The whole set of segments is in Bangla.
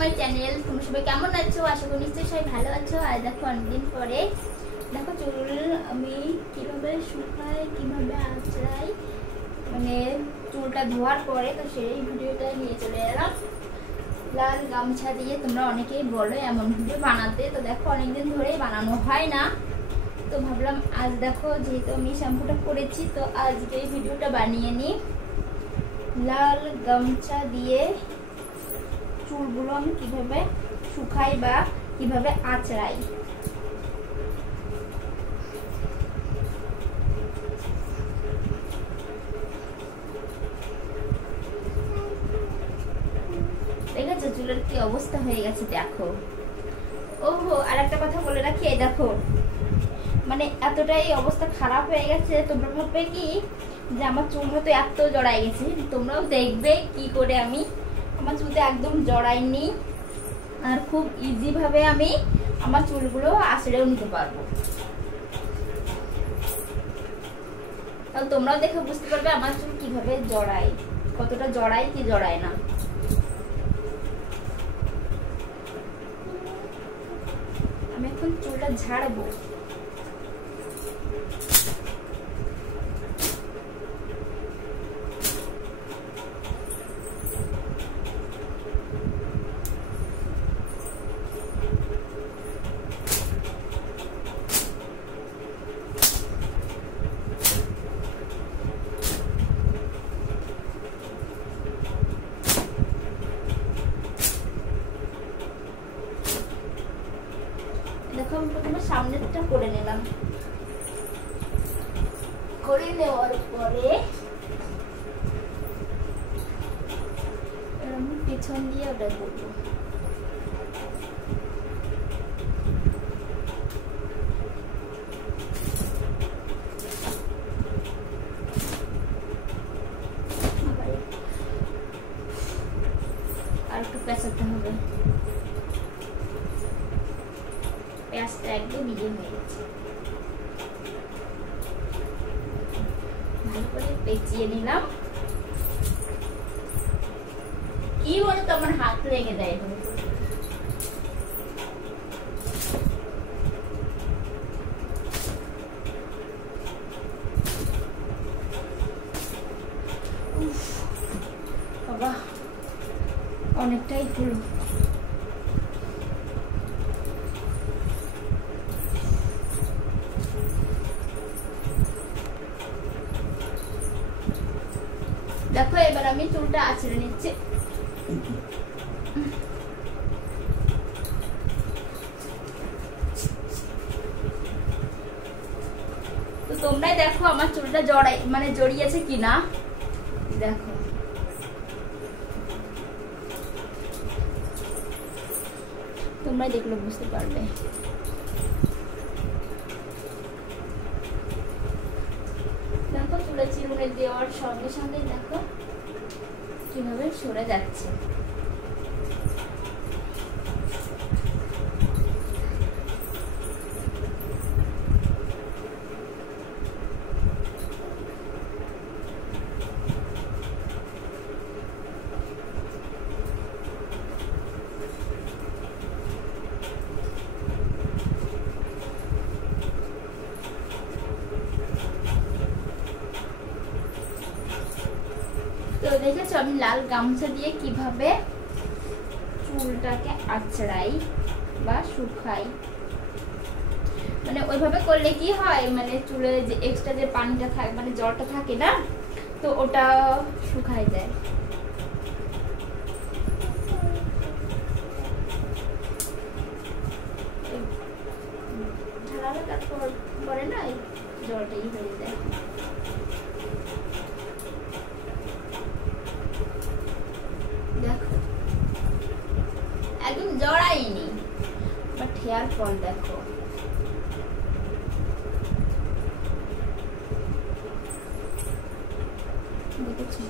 My channel. তোমরা সবাই কেমন আছো? আশা করি নিশ্চয়ই সবাই ভালো আছো। আর দেখো অনেকদিন পরে দেখো চুল আমি কিভাবে শুকাই, কিভাবে আঁচড়াই, মানে চুলটা ধোয়ার পরে, তো সেই ভিডিওটা নিয়ে চলে এলাম। লাল গামছা দিয়ে তোমরা অনেকেই বলো এমন ভিডিও বানাতে, তো দেখো অনেকদিন ধরেই বানানো হয় না, তো ভাবলাম আজ দেখো যেহেতু আমি শ্যাম্পুটা করেছি, তো আজকে এই ভিডিওটা বানিয়ে নিই। লাল গামছা দিয়ে চুলগুলো আমি কিভাবে শুকাই বা কিভাবে আঁচড়াই। দেখেছো চুলের কি অবস্থা হয়ে গেছে দেখো। ওহো, আর একটা কথা বলে রাখি, এই দেখো মানে এতটাই অবস্থা খারাপ হয়ে গেছে, তোমরা ভাববে কি যে আমার চুলগুলো তো এত জড়াই গেছে। তোমরাও দেখবে কি করে আমি আমার চুলটা একদম জড়াইনি, আর খুব ইজি ভাবে আমি আমার চুলগুলো আঁচড়েও নিতে পারবো। তাহলে তোমরাও দেখে বুঝতে পারবে আমার চুল কিভাবে জড়াই, কতটা জড়াই কি জড়ায় না। আমি এখন চুলটা ঝাড়বো। দেখো আমি প্রথমে সামনেরটা করে নিলাম, করে নেওয়ার পরে আমি পেছন দিয়ে ওটা করবো। আর একটু পেঁচাতে হবে, পেঁয়াজটা একদম ইয়ে হয়ে গেছে। ভালো করে পেঁচিয়ে নিলাম। কি বলো তো আমার হাত লেগে দেয়। বাবা অনেকটাই হলো। দেখো এবার আমি চুলটা আঁচড়ে নিচ্ছি। তো তোমরাই দেখো আমার চুলটা জড়াই মানে জড়িয়েছে কিনা, দেখো তোমরাই দেখলে বুঝতে পারবে। দেখো চুলে চিরুনি দেওয়ার সঙ্গে সঙ্গে দেখো কিভাবে সরে যাচ্ছে। তো দেখেছো আমি লাল গামছা দিয়ে কিভাবে চুলটাকে আঁচড়াই বা শুকাই। মানে ওইভাবে করলে কি হয়, মানে চুলে যে এক্সট্রা যে পানিটা থাকে মানে জলটা থাকে না, তো ওটা শুকায় যায়। ঢালালে তারপর পরে না জলটাই হয়ে যায়। দেখো একদম জড়াইনি, বাট হেয়ার ফল দেখো। দেখেছি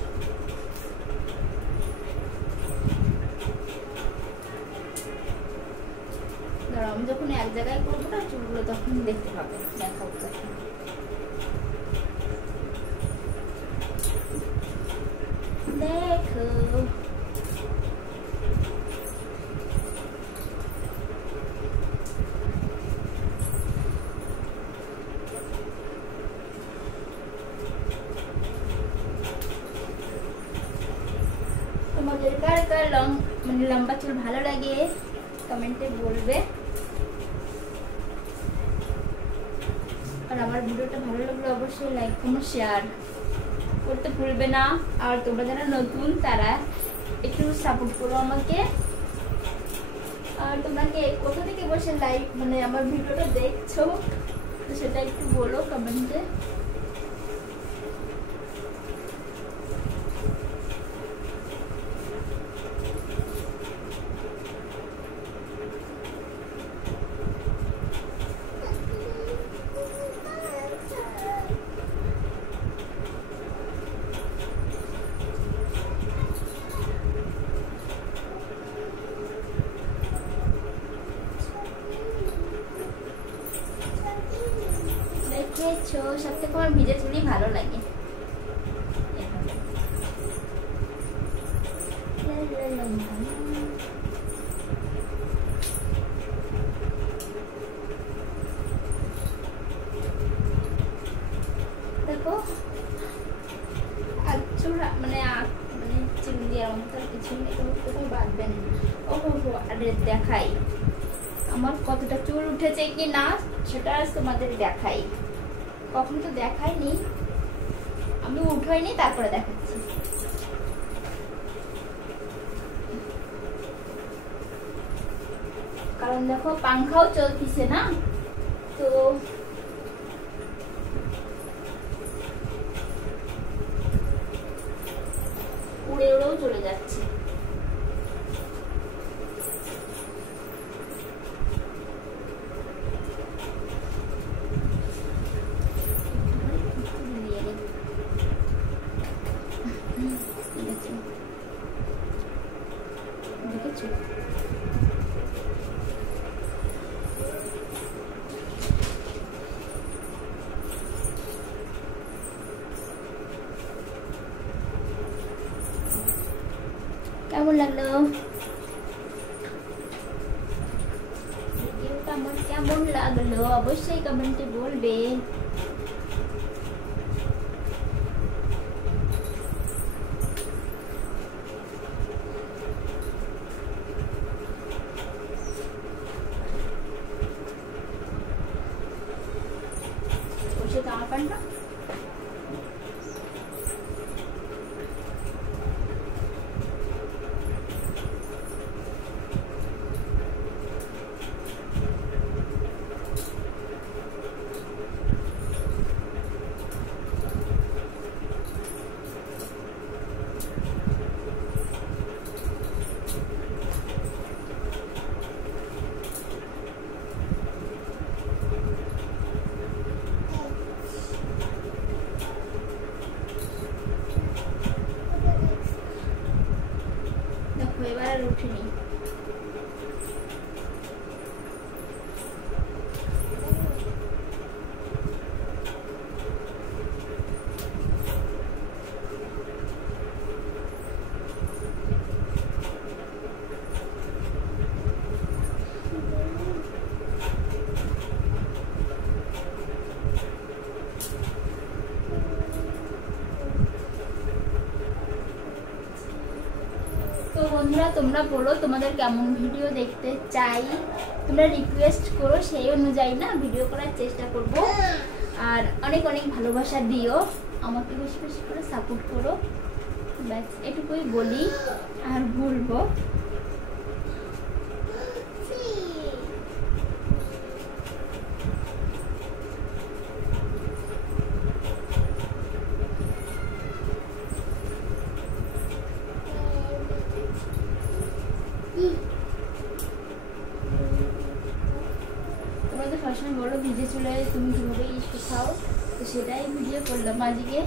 দাঁড়াও, আমি যখন এক জায়গায় করবো না চুলগুলো তখন দেখতে পাবো। দেখো দেখো লম্বা চুল ভালো লাগে কমেন্টে বলবে। আর আমার ভিডিওটা ভালো লাগলে অবশ্যই লাইক কমেন্ট শেয়ার করতে ভুলবে না। আর তোমরা যারা নতুন তারা একটু সাপোর্ট করো আমাকে। আর তোমাকে কোথা থেকে বসে লাইক মানে আমার ভিডিওটা দেখছো তো সেটা একটু বলো কমেন্টে। সব থেকে আমার ভিজে চুলই ভালো লাগে। দেখো মানে চুল দিয়ে আমার কিছু কোথাও বাঁধবেন। ও হো আরে দেখাই আমার কতটা চুল উঠেছে কি না সেটা আজ তোমাদের দেখাই। কখনো তো দেখাইনি, আমি উঠাইনি তারপরে দেখাচ্ছি। কারণ দেখো পাংখাও চলতিছে না তো উড়ে উড়েও চলে যাচ্ছে। কেমন লাগলো ভিডিওটা আমার, কেমন লাগলো অবশ্যই কমেন্টে বলবে। বসে জামা প্যান্টটা এবার আর উঠিনি। তো বন্ধুরা তোমরা বলো তোমাদের কেমন ভিডিও দেখতে চাই, তোমরা রিকোয়েস্ট করো সেই অনুযায়ী না ভিডিও করার চেষ্টা করব। আর অনেক অনেক ভালোবাসা দিও, আমাকে বেশি বেশি করে সাপোর্ট করো, ব্যাস এটুকুই বলি আর বলবো। তোমরা তো সবসময় বলো ভিজে চুলে তুমি কীভাবে শুকাও, তো সেটাই ভিডিও করলাম আজকে।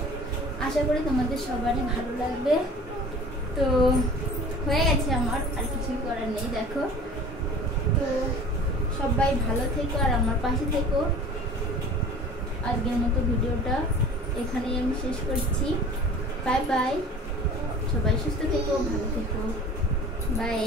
আশা করি তোমাদের সবারই ভালো লাগবে। তো হয়ে গেছে আমার, আর কিছুই করার নেই। দেখো তো সবাই ভালো থেকো আর আমার পাশে থেকো। আজকের মতো ভিডিওটা এখানেই আমি শেষ করছি। বাই বাই, সবাই সুস্থ থেকো, ভালো থেকো, বাই।